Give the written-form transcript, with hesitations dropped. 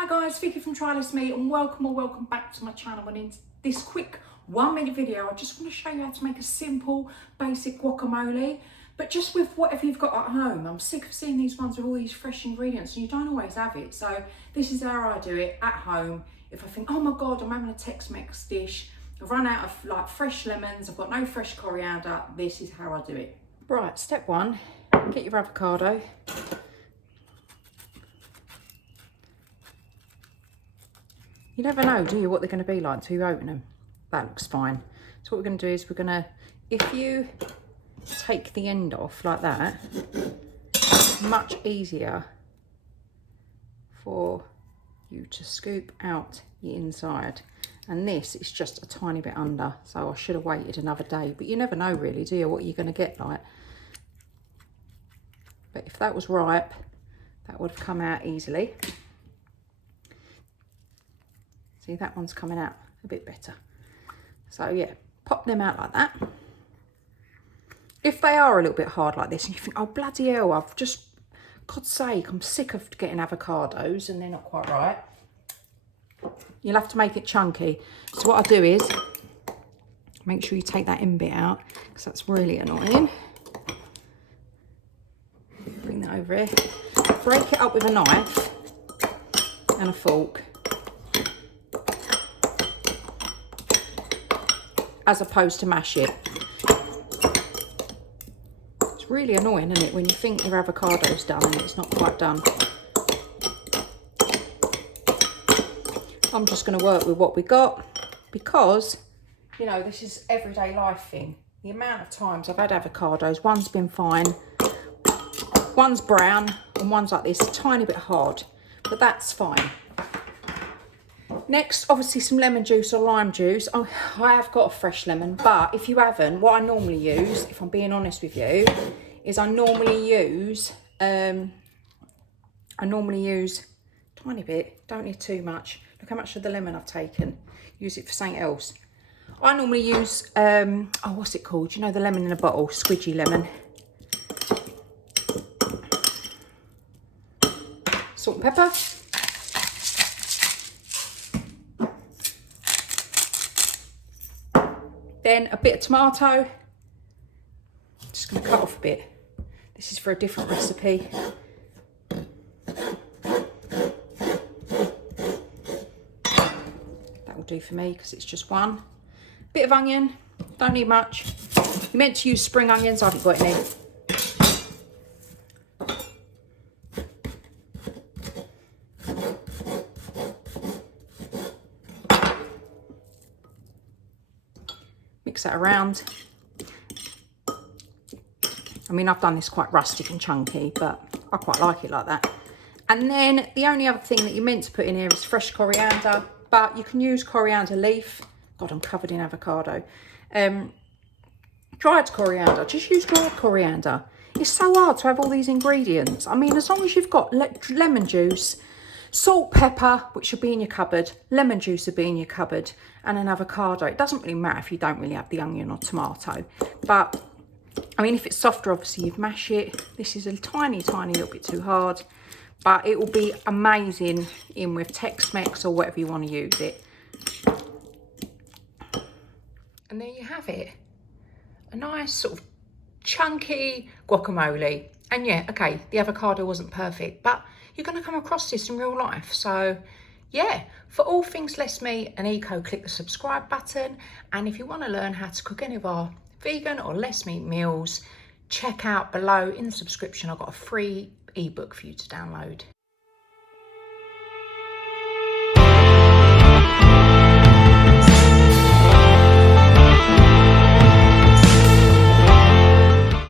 Hi guys, Vicky from trylessmeat and welcome back to my channel. And in this quick 1-minute video, I just want to show you how to make a simple, basic guacamole, but just with whatever you've got at home. I'm sick of seeing these ones with all these fresh ingredients and you don't always have it. So this is how I do it at home. If I think, oh my God, I'm having a Tex-Mex dish, I've run out of like fresh lemons, I've got no fresh coriander, this is how I do it. Right, step one, get your avocado. You never know, do you, what they're going to be like until you open them. That looks fine. So what we're going to do is we're going to, if you take the end off like that, it's much easier for you to scoop out the inside. And this is just a tiny bit under, so I should have waited another day. But you never know really, do you, what you're going to get like. But if that was ripe, that would have come out easily. See, that one's coming out a bit better. So yeah, pop them out like that. If they are a little bit hard like this and you think, oh bloody hell, I've just, God's sake, I'm sick of getting avocados and they're not quite right, you'll have to make it chunky. So what I'll do is, make sure you take that end bit out because that's really annoying. Bring that over here. Break it up with a knife and a fork, as opposed to mash it. It's really annoying, isn't it, when you think your avocado's done and it's not quite done. I'm just going to work with what we got because, you know, this is everyday life thing. The amount of times I've had avocados, one's been fine, one's brown and one's like this, a tiny bit hard, but that's fine. Next, obviously some lemon juice or lime juice. Oh, I have got a fresh lemon, but if you haven't, what I normally use, if I'm being honest with you, is I normally use tiny bit, don't need too much. Look how much of the lemon I've taken. Use it for something else. I normally use, oh, what's it called? You know, the lemon in a bottle, squidgy lemon. Salt and pepper. Then a bit of tomato. Just going to cut off a bit. This is for a different recipe. That will do for me because it's just one. Bit of onion, don't need much. You're meant to use spring onions, I haven't got any. Mix that around. I mean, I've done this quite rustic and chunky, but I quite like it like that. And then the only other thing that you're meant to put in here is fresh coriander, but you can use coriander leaf. God, I'm covered in avocado. Dried coriander, just use dried coriander. It's so hard to have all these ingredients. I mean, as long as you've got lemon juice, salt, pepper, which will be in your cupboard, lemon juice will be in your cupboard, and an avocado. It doesn't really matter if you don't really have the onion or tomato. But, I mean, if it's softer, obviously you'd mash it. This is a tiny, tiny little bit too hard. But it will be amazing in with Tex-Mex or whatever you want to use it. And there you have it. A nice sort of chunky guacamole. And yeah, okay, the avocado wasn't perfect, but you're going to come across this in real life. So yeah, for all things less meat and eco, click the subscribe button. And if you want to learn how to cook any of our vegan or less meat meals, check out below in the subscription. I've got a free ebook for you to download.